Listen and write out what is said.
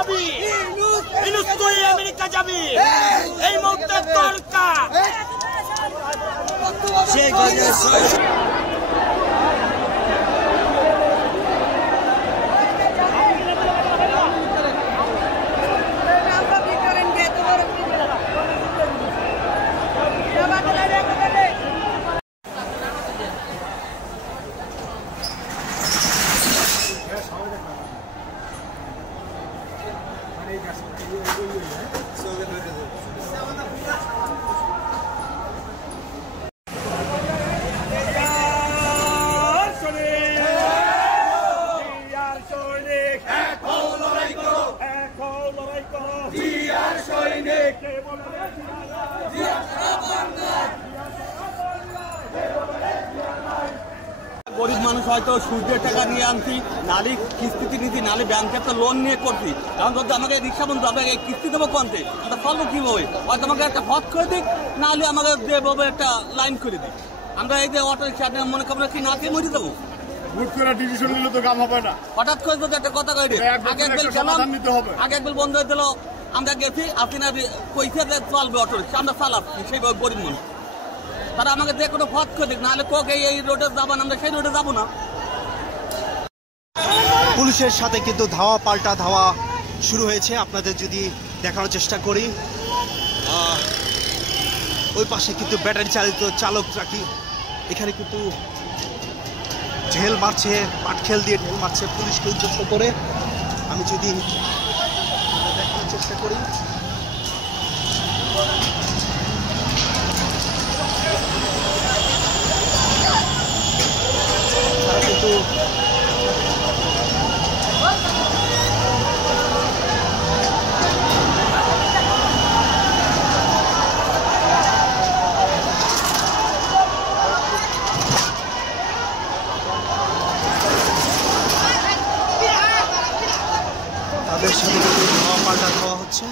যাবি, ইনুস তুই আমেরিকা যাবি, এই মুহূর্তে দরকার সেই গরিব মানুষ হয়তো সূর্যের টাকা নিয়ে আনছি, নালি কিস্তিতে নিচ্ছি, নালি ব্যাংকে একটা লোন নিয়ে করছি। কারণ যদি আমাকে রিক্সা বন্ধু আপনাকে কিস্তি দেবো কোনতে, আমরা চলবো কীভাবে? হয়তো আমাকে একটা পথ করে দিক, নাহলে আমাকে যেভাবে একটা লাইন করে দিক। আমরা এই যে অটো রিক্সা মনে করেন কি না খেয়ে মরে দেবো? হঠাৎ করে যদি একটা কথা কই আগে একবার বন্ধ হয়ে দিল, আমরা গেছি আপনি পয়সা চলবে অটো রিক্সা, আমরা চালাচ্ছি সেইভাবে গরিব মানুষ। তারা আমাকে যে কোনো পথ করে দিক, নাহলে কোকে এই রোডে যাবো না, আমরা সেই রোডে যাবো না। পুলিশের সাথে কিন্তু ধাওয়া পাল্টা ধাওয়া শুরু হয়েছে। আপনাদের যদি দেখানোর চেষ্টা করি, ওই পাশে কিন্তু ব্যাটারি চালিত চালক ট্রাকি, এখানে কিন্তু ঢেল মারছে, পাটখেল দিয়ে ঢেল মারছে পুলিশকে উদ্দেশ্য করে। আমি যদি দেখানোর চেষ্টা করি, তারা কিন্তু তাদের সাথে কিন্তু ধাওয়া পাল্টা ধাওয়া হচ্ছে।